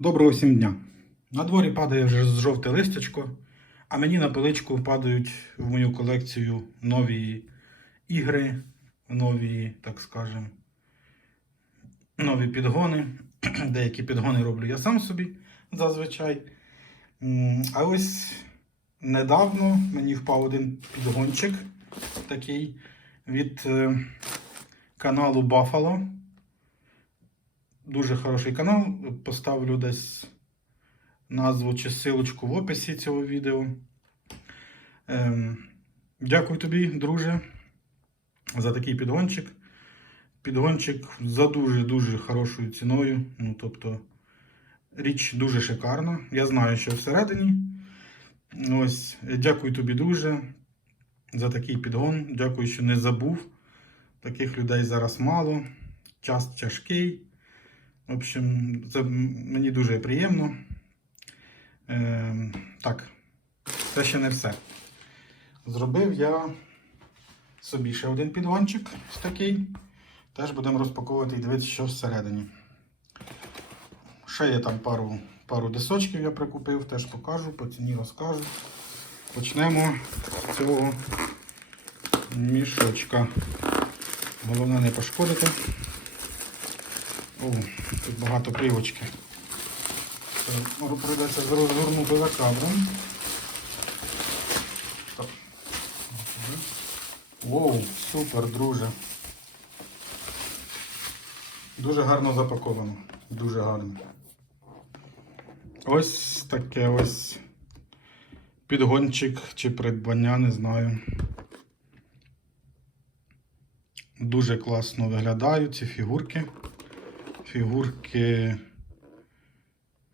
Доброго всім дня. На дворі падає вже жовте листячко, а мені на поличку падають в мою колекцію нові ігри, нові, так скажемо, нові підгони. Деякі підгони роблю я сам собі зазвичай. А ось недавно мені впав один підгончик такий від е, каналу Buffalo. Дуже хороший канал. Поставлю десь назву чи силочку в описі цього відео. Ем, дякую тобі, друже, за такий підгончик. Підгончик за дуже-дуже хорошою ціною. Ну, тобто, річ дуже шикарна. Я знаю, що всередині. Ось, дякую тобі, друже, за такий підгон. Дякую, що не забув. Таких людей зараз мало. Час тяжкий. В общем, це мені дуже приємно. Ем, так, це ще не все. Зробив я собі ще один підгончик такий. Теж будемо розпаковувати і дивитися, що всередині. Ще є там пару, пару дисочків я прикупив, теж покажу, по ціні розкажу. Почнемо з цього мішочка. Головне не пошкодити. О, тут багато плівочки. Це, може, Прийдеться розгорнути за кадром. Воу, супер, друже. Дуже гарно запаковано. Дуже гарно. Ось таке ось підгончик чи придбання, не знаю. Дуже класно виглядають ці фігурки фігурки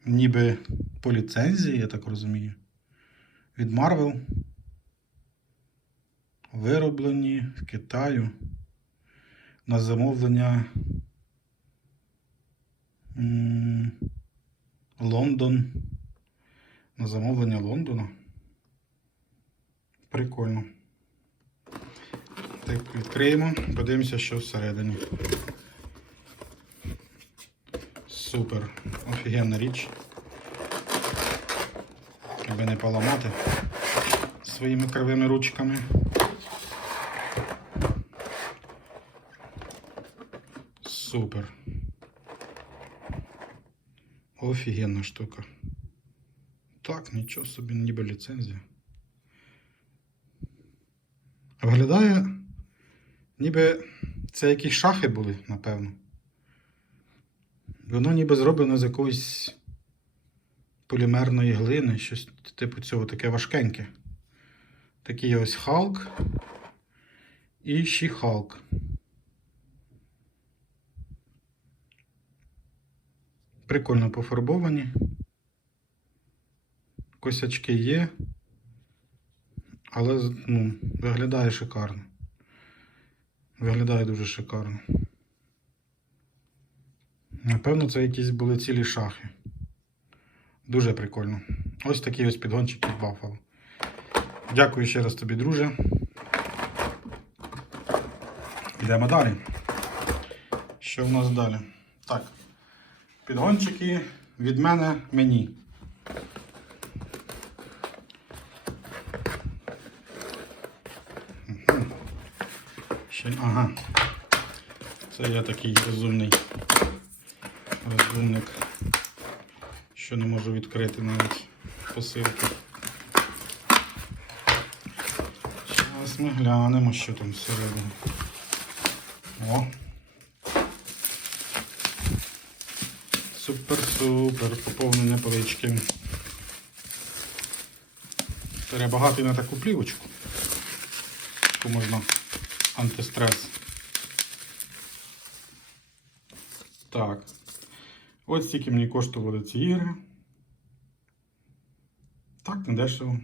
ніби по ліцензії, я так розумію. Від Marvel. Вироблені в Китаю на замовлення Лондон. На замовлення Лондона. Прикольно. Так, відкриємо, подивимося, що всередині. Супер. Офігенна річ. Аби не поламати своїми кривими ручками. Супер. Офігенна штука. Так, нічого собі, ніби ліцензія. Виглядає, ніби це якісь шахи були, напевно. Воно ніби зроблено з якоїсь полімерної глини, щось типу цього таке важкеньке. Такий ось Халк і ще Халк. Прикольно пофарбовані. Косячки є, але ну, виглядає шикарно. Виглядає дуже шикарно. Напевно, це якісь були цілі шахи. Дуже прикольно. Ось такий ось підгончик від Buffalo. Дякую ще раз тобі, друже. Йдемо далі. Що в нас далі? Так. Підгончики від мене мені. Ще, ага. Це я такий розумний розумник, що не можу відкрити навіть посилку. Зараз ми глянемо, що там всередині. О! Супер-супер, поповнення полички. Треба багато на таку плівочку. Яку можна антистрес. Так. Ось стільки мені коштували ці ігри. Так, не дешево.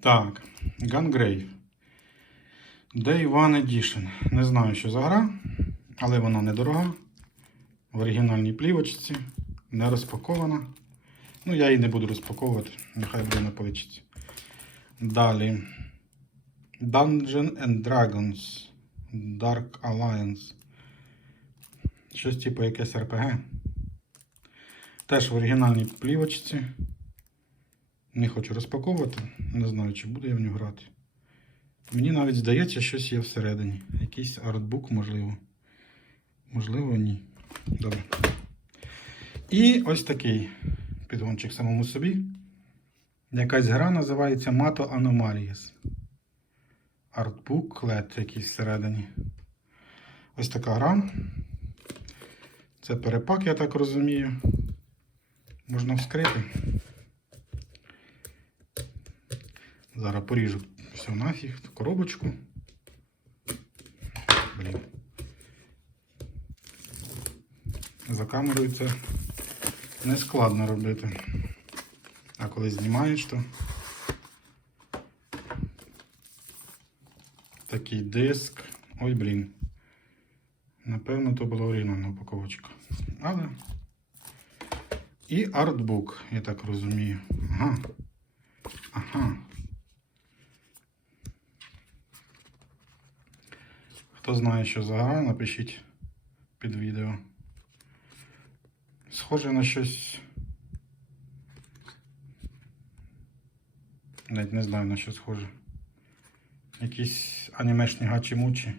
Так, Gungrave. Day One Edition. Не знаю, що за гра, але вона недорога. В оригінальній плівочці. Не розпакована. Ну, я її не буду розпаковувати, нехай буде на поличці. Далі. Dungeon and Dragons. Dark Alliance. Щось типу якесь РПГ. Теж в оригінальній плівочці. Не хочу розпаковувати. Не знаю, чи буду я в нього грати. Мені навіть здається, щось є всередині. Якийсь артбук, можливо. Можливо, ні. Добре. І ось такий підгончик самому собі. Якась гра називається Mato Anomalies. Артбук LED якийсь всередині. Ось така гра. Це перепак, я так розумію. Можна вскрити. Зараз поріжу все нафіг, коробочку. Блін. За камерою це не складно робити. А коли знімаєш, то такий диск. Ой, блін. Напевно, то була оригінальна упаковочка. Але. І артбук, я так розумію. Ага. Ага. Хто знає, що за гра, напишіть під відео. Схоже на щось. Навіть не знаю на що схоже. Якісь анімешні гачі-мучі.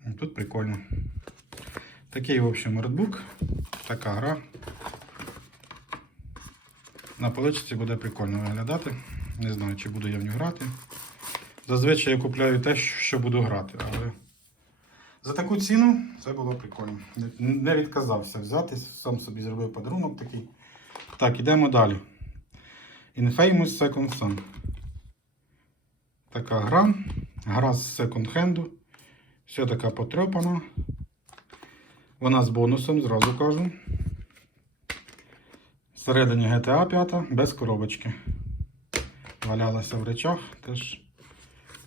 Ну, Тут прикольно. Такий, в общем, редбук. Така гра. На поличці буде прикольно виглядати. Не знаю, чи буду я в нього грати. Зазвичай я купляю те, що буду грати, але за таку ціну це було прикольно. Не- відказався взяти, сам собі зробив подарунок такий. Так, ідемо далі. Infamous Second Son. Така гра. Гра з секонд-хенду. Все така потрьопана. Вона з бонусом, зразу кажу. Всередині GTA 5 без коробочки. Валялася в речах теж.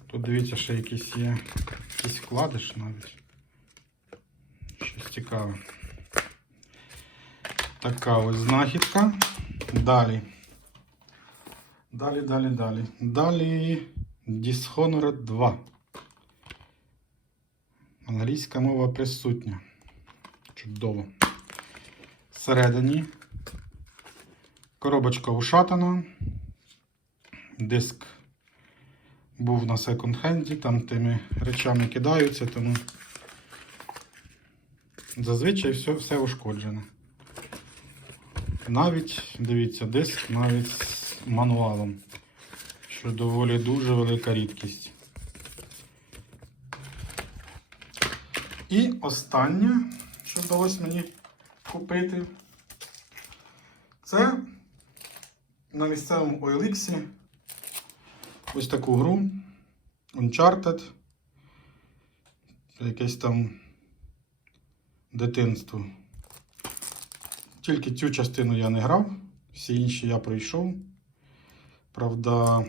Тут дивіться, ще якийсь є якийсь вкладиш навіть. Щось цікаве. Така ось знахідка. Далі. Далі, далі, далі. Далі Dishonored 2. Англійська мова присутня. Чудово. Всередині. Коробочка ушатана. Диск був на секонд-хенді, там тими речами кидаються, тому зазвичай все, все ушкоджено. Навіть, дивіться, диск навіть з мануалом, що доволі дуже велика рідкість. І останнє, що вдалося мені купити, це на місцевому OLX ось таку гру Uncharted. Якесь там дитинство. Тільки цю частину я не грав, всі інші я пройшов. Правда,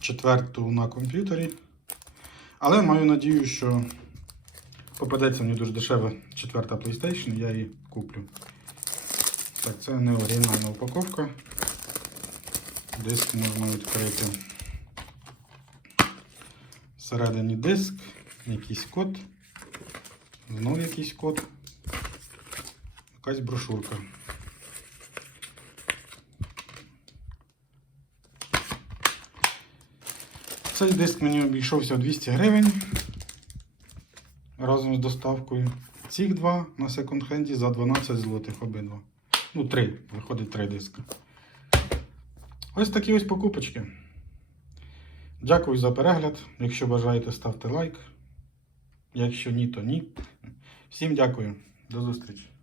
четверту на комп'ютері. Але маю надію, що попадеться мені дуже дешева четверта PlayStation, я її куплю. Так, це не оригінальна упаковка. Диск можна відкрити. Всередині диск, якийсь код, знов якийсь код, якась брошурка. Цей диск мені обійшовся 200 гривень разом з доставкою. Цих два на секонд-хенді за 12 злотих обидва. Ну, три, виходить три диска. Ось такі ось покупочки. Дякую за перегляд. Якщо бажаєте, ставте лайк. Якщо ні, то ні. Всім дякую. До зустрічі.